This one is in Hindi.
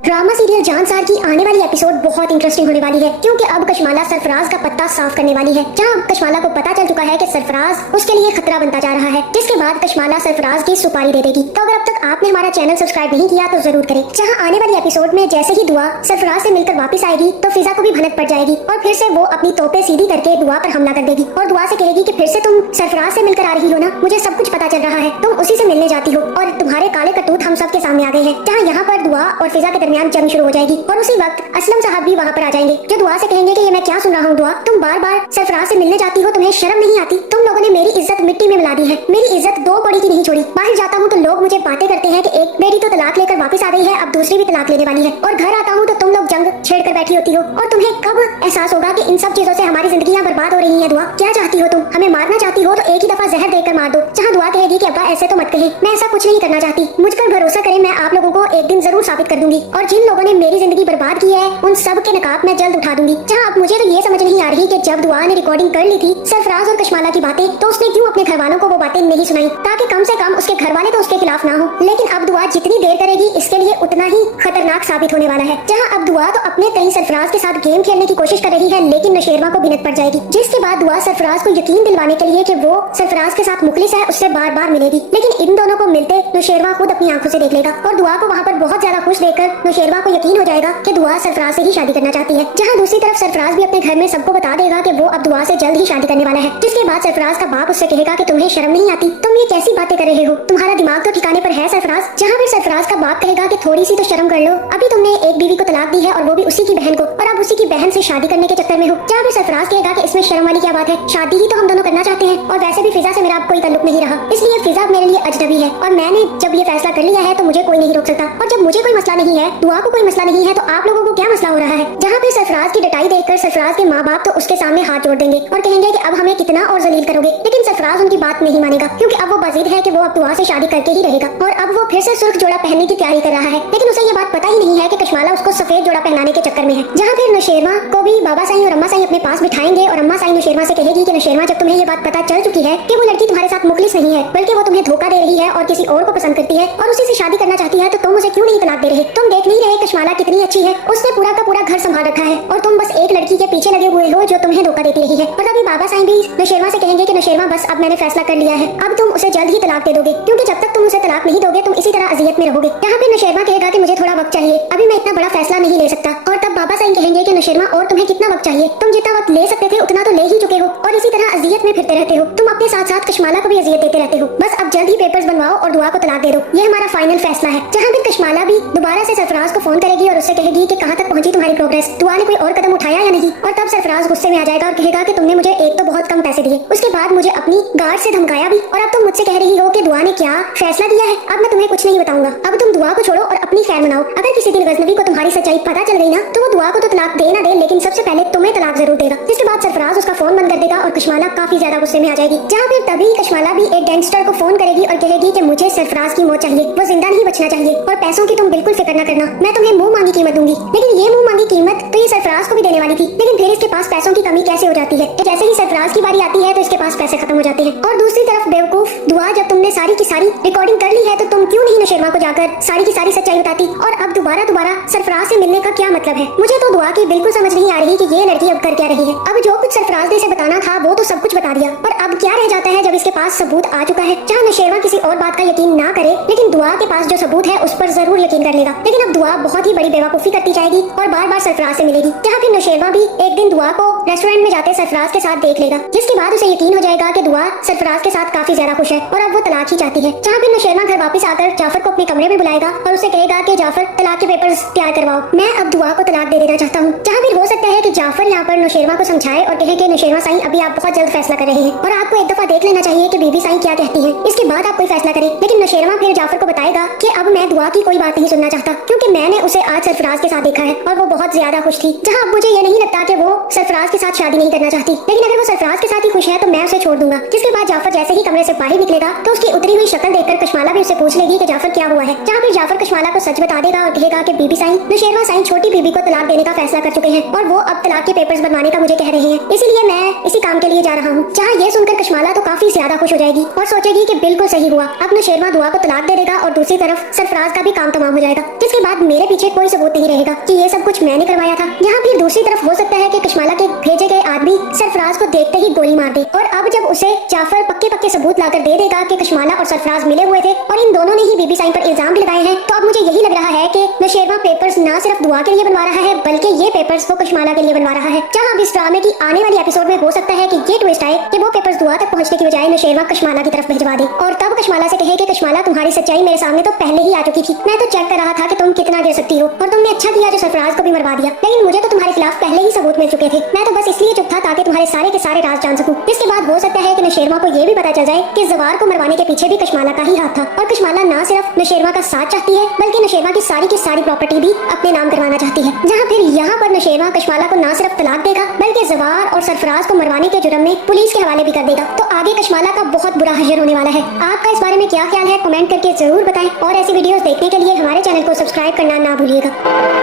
ड्रामा सीरियल जानसार की आने वाली एपिसोड बहुत इंटरेस्टिंग होने वाली है क्योंकि अब कशमाला सरफराज का पत्ता साफ करने वाली है। जहां अब कशमाला को पता चल चुका है कि सरफराज उसके लिए खतरा बनता जा रहा है, जिसके बाद कशमाला सरफराज की सुपारी दे देगी। तो अगर अब तक आपने हमारा चैनल सब्सक्राइब नहीं किया तो जरूर करें। जहां आने वाली एपिसोड में जैसे ही दुआ सरफराज से मिलकर वापस आएगी तो फिजा को भी भनक पड़ जाएगी और फिर से वो अपनी तोपे सीधी करके दुआ पर हमला कर देगी और दुआ से कहेगी कि फिर से तुम सरफराज से मिलकर आ रही हो ना, मुझे सब कुछ पता चल रहा है, तुम उसी से मिलने जाती हो और तुम्हारे काले करतूत हम सब के सामने आ गए हैं। जहाँ यहाँ पर दुआ और फिजा के दरमियान जंग शुरू हो जाएगी और उसी वक्त असलम साहब भी वहाँ पर आ जाएंगे, जो दुआ से कहेंगे कि ये मैं क्या सुन रहा हूँ दुआ, तुम बार बार सरफराज से मिलने जाती हो, तुम्हें शर्म नहीं आती? तुम लोगों ने मेरी इज्जत मिट्टी में मिला दी है, मेरी इज्जत दो कौड़ी की नहीं छोड़ी। बाहर जाता हूँ तो लोग मुझे बातें करते हैं कि एक बेटी तो तलाक लेकर वापस आ गई है, अब दूसरी भी तलाक लेने वाली है, और घर आता हूँ तो तुम लोग जंग छेड़ कर बैठी होती हो। और तुम्हें कब एहसास होगा कि इन सब चीजों से हमारी जिंदगियां बर्बाद हो रही है? दुआ क्या चाहती हो तुम? हमें मारना चाहती हो तो एक ही दफा जहर देकर मार दो। जहाँ दुआ कहेगी कि अब्बा ऐसे तो मत कहे, मैं ऐसा कुछ नहीं करना चाहती, मुझ पर भरोसा करें, मैं आप लोगों को एक दिन जरूर साबित कर दूंगी और जिन लोगों ने मेरी जिंदगी बर्बाद की है उन सब के नकाब मैं जल्द उठा दूंगी। जहाँ अब मुझे तो ये समझ नहीं आ रही कि जब दुआ ने रिकॉर्डिंग कर ली थी सरफराज और कशमाला की बातें, तो उसने क्यों अपने घर वालों को वो बातें नहीं सुनाई, ताकि कम से कम उसके घर वाले तो उसके खिलाफ ना हो। लेकिन अब दुआ जितनी देर करेगी इसके लिए उतना ही खतरनाक साबित होने वाला है। जहाँ अब दुआ तो अपने कहीं सरफराज के साथ गेम खेलने की कोशिश कर रही है, लेकिन नशेरवा को बिनत पड़ जाएगी, जिसके बाद दुआ सरफराज को यकीन दिलवाने के लिए कि वो सरफराज के साथ मुखलिस है उससे बार बार मिलेगी। लेकिन इन दोनों को मिलते नशेरवा खुद अपनी आंखों से देख लेगा और दुआ को वहाँ पर बहुत ज्यादा खुश देखकर नशेरवा को यकीन हो जाएगा कि दुआ सरफराज से ही शादी करना चाहती है। जहाँ दूसरी तरफ सरफराज भी अपने घर में सबको बता देगा कि वो अब दुआ से जल्द ही शादी करने वाला है, जिसके बाद सरफराज का बाप उससे कहेगा कि तुम्हें शर्म नहीं आती, तुम ये कैसी बातें कर रहे हो, तुम्हारा दिमाग तो ठिकाने पर है सरफराज। जहाँ फिर सरफराज का बाप कहेगा कि थोड़ी सी तो शर्म कर लो, अभी तुमने एक बीवी को तलाक दी है और वो भी उसी की बहन को, और अब उसी की बहन से शादी करने के चक्कर में हो। जहाँ फिर सरफराज कहेगा कि इसमें शर्म वाली क्या बात है, शादी ही तो हम दोनों करना चाहते हैं और वैसे भी फिजा से मेरा कोई ताल्लुक नहीं रहा, इसलिए फिजा मेरे लिए अजनबी है और मैंने जब ये फैसला कर लिया है तो मुझे कोई नहीं रोक सकता, और जब मुझे कोई मसला नहीं है, दुआ को कोई मसला नहीं है, तो आप लोगों को क्या मसला हो रहा है? जहाँ फिर सरफराज की डटाई देखकर सरफराज के माँ बाप तो उसके सामने हाथ जोड़ देंगे और कहेंगे कि अब हमें कितना और जलील करोगे, लेकिन सरफराज उनकी बात नहीं मानेगा क्योंकि अब वो बजीद है कि वो अब दुआ से शादी करके ही रहेगा और अब वो फिर से सुर्ख जोड़ा पहनने की तैयारी कर रहा है। लेकिन उसे ये बात पता ही नहीं है कि कशमाला उसको सफेद जोड़ा पहनाने के चक्कर में है। जहाँ फिर नशेरवा को भी बाबा साईं और अम्मा साईं अपने पास बिठाएंगे और अम्मा साईं नशेरवा से कहेगी कि नशेरवा, जब तुम्हें ये बात पता चल चुकी है कि वो लड़की तुम्हारे साथ मुखलिस नहीं है बल्कि वो तुम्हें धोखा दे रही है और किसी और को पसंद करती है और उसी से शादी करना चाहती है, तो तुम उसे क्यों नहीं तलाक दे रहे? तुम देख नहीं रहे कशमाला कितनी अच्छी है, उसने पूरा का पूरा घर संभाल रखा है और तुम बस एक लड़की के पीछे लगे हुए हो जो तुम्हें धोखा देती रही है। और तभी बाबा साईं भी नशेरवा से कहेंगे कि नशेरवा, बस अब मैंने फैसला कर लिया है, अब तुम उसे जल्द ही तलाक दे दोगे क्योंकि जब तक तुम उसे तलाक नहीं दोगे तुम इसी तरह अजियत में रहोगे। यहाँ पे नशेरवा कहेगा कि मुझे थोड़ा वक्त चाहिए, अभी मैं इतना बड़ा फैसला नहीं ले सकता, और तब बाबा साईं कहेंगे कि नशेरवा, और तुम्हें कितना वक्त चाहिए, तुम जितना वक्त ले सकते थे उतना तो ले ही चुके हो और इसी तरह अजियत में फिरते रहते हो, तुम अपने साथ साथ कशमाला को भी अजियत देते रहते हो, बस अब जल्द ही पेपर्स बनवाओ और दुआ को तलाक दे दो, ये हमारा फाइनल फैसला है। जहाँ फिर कशमाला भी दोबारा से सरफराज को फोन करेगी और उससे कहेगी कि कहाँ तक पहुंची तुम्हारी प्रोग्रेस, दुआ ने कोई और कदम उठाया या नहीं, और तब सरफराज गुस्से में आ जाएगा और कहेगा कि तुमने मुझे एक तो बहुत कम पैसे दिए, उसके बाद मुझे अपनी गार्ड से धमकाया भी, और अब तुम मुझसे कह रही हो कि दुआ ने क्या फैसला दिया है। अब मैं तुम्हें कुछ नहीं बताऊंगा, अब तुम दुआ को छोड़ो और अपनी खैर मनाओ। अगर किसी दिन गजनबी को तुम्हारी सच्चाई पता चल गई ना तो वो दुआ को तो तलाक दे ना दे, लेकिन सबसे पहले तुम्हें तलाक जरूर देगा। जिसके बाद सरफराज उसका फोन बंद कर देगा और कशमाला काफी ज्यादा गुस्से में आ जाएगी। जहाँ फिर तभी कशमाला भी एक गैंगस्टर को फोन करेगी और कहेगी कि मुझे सरफराज की मौत चाहिए, वो जिंदा नहीं बचना चाहिए, और पैसों की तुम बिल्कुल फिक्र न करना, मैं तुम्हें मुंह मांगी कीमत दूंगी। लेकिन ये मुंह मांगी कीमत तो ये सरफराज को भी देने वाली थी, लेकिन फिर इसके पास पैसों की कमी कैसे हो जाती है? जैसे ही सरफराज की बारी आती है तो इसके पास पैसे खत्म हो जाते हैं। और दूसरी तरफ बेवकूफ दुआ, जब तुमने सारी की सारी रिकॉर्डिंग कर ली है तो तुम क्यों नहीं नशेरवा को जाकर सारी की सारी सच्चाई बताती? और अब दोबारा सरफराज से मिलने का क्या मतलब है? मुझे तो दुआ की बिल्कुल समझ नहीं आ रही कि ये लड़की अब कर क्या रही है। अब जो कुछ सरफराज ने इसे बताना था वो तो सब कुछ बता दिया, पर अब क्या रह जाता है जब इसके पास सबूत आ चुका है? जहाँ नशेरवा किसी और बात का यकीन ना करे लेकिन दुआ के पास जो सबूत है उस पर जरूर यकीन कर लेगा। लेकिन अब दुआ बहुत ही बड़ी बेवकूफी करती जाएगी और बार बार सरफराज से मिलेगी। जहाँ फिर नशेरवा भी एक दिन दुआ को रेस्टोरेंट में जाते सरफराज के साथ देख लेगा, जिसके बाद उसे यकीन हो जाएगा कि दुआ सरफराज के साथ काफी ज्यादा खुश है और अब वो तलाक ही चाहती है। जहाँ फिर नशेरवा घर वापस आकर जाफर को अपने कमरे में बुलाएगा और उसे कहेगा कि जाफर, तलाक के पेपर्स तैयार करवाओ, मैं अब दुआ को तलाक दे देना चाहता हूँ। जहाँ फिर हो सकता है कि जाफर यहाँ पर नशेरवा को समझाए और कहे कि नशेरवा साईं, अभी आप बहुत जल्द फैसला कर रहे हैं और आपको एक दफा देख लेना चाहिए कि बीबी साईं क्या कहती है, इसके बाद आप कोई फैसला करें। लेकिन नशेरवा फिर जाफर को बताएगा कि अब मैं दुआ की कोई बात नहीं सुनना चाहता क्योंकि मैंने उसे आज सरफराज के साथ देखा है और वो बहुत ज्यादा खुश थी। जहाँ अब मुझे ये नहीं लगता कि वो सरफराज के साथ शादी नहीं करना चाहती, लेकिन अगर वो सरफराज के साथ ही खुश है तो मैं उसे छोड़ दूंगा। जिसके बाद जाफर जैसे ही कमरे से बाहर निकलेगा तो उसकी उतरी हुई शक्ल देखकर कशमाला भी उससे पूछ लेगी कि जाफर क्या हुआ है। जहाँ फिर जाफर कशमाला को सच बता देगा और कहेगा कि बीबी साईं, नशेरवा साईं छोटी बीबी को तलाक देने का फैसला कर चुके हैं और वो अब तलाक के पेपर्स बनवाने का मुझे कह रहे हैं, इसीलिए मैं इसी काम के लिए जा रहा हूँ। जहाँ ये सुनकर कशमाला तो काफी ज्यादा खुश हो जाएगी और सोचेगी कि बिल्कुल सही हुआ, अब नौशेरमा दुआ को तलाक दे देगा और दूसरी तरफ सरफराज का भी काम तमाम हो जाएगा, जिसके बाद मेरे पीछे कोई सबूत नहीं रहेगा कि ये सब कुछ मैंने करवाया था। यहाँ फिर दूसरी तरफ हो सकता है कि कशमाला के भेजे गए आदमी सरफराज को देखते ही गोली मार दे, और अब जब उसे जाफर पक्के सबूत लाकर दे देगा कि कशमाला और सरफराज मिले हुए थे और इन दोनों ने ही बीबी साइन पर इल्जाम भी लगाए हैं, तो अब मुझे यही लग रहा है कि नौशेरमा पेपर्स ना सिर्फ दुआ के लिए बनवा रहा है बल्कि ये पेपर्स वो कशमाला के लिए बनवा रहा है। जहाँ अब इस ड्रामे की आने वाली एपिसोड में हो सकता है कि ये ट्विस्ट आए कि वो पेपर्स दुआ तक पहुंचने की बजाय नौशेरमा कशमाला की तरफ भिजवा दे और तब कशमाला से कहे कि कशमाला तुम्हारी सच्चाई मेरे सामने तो पहले ही आ चुकी थी, मैं तो चेक कर रहा था कि तुम कितना गिर सकती हो और तुमने अच्छा किया जो सरफराज को भी मरवा दिया, लेकिन मुझे तो तुम्हारे खिलाफ पहले ही सबूत मिल चुके थे, मैं तो बस इसलिए चुप था ताकि तुम्हारे सारे के सारे राज जान सकूं। इसके बाद हो सकता है कि नौशेरमा को ये भी पता चल जाए कि जवार को मरवाने के पीछे भी कशमाला का ही हाथ था और कशमाला ना सिर्फ नौशेरमा का साथ चाहती है बल्कि नौशेरमा की सारी प्रॉपर्टी भी अपने नाम करवाना चाहती है। जहाँ फिर यहाँ पर नौशेरमा कशमाला को ना सिर्फ तलाक देगा बल्कि जवार और सरफराज को मरवाने के जुर्म में पुलिस के हवाले भी कर देगा। तो आगे कशमाला का बहुत बुरा हश्र होने वाला है। आपका इस बारे में क्या ख्याल है, कमेंट करके जरूर बताएं और ऐसी वीडियोस देखने के लिए हमारे चैनल को सब्सक्राइब करना ना भूलिएगा।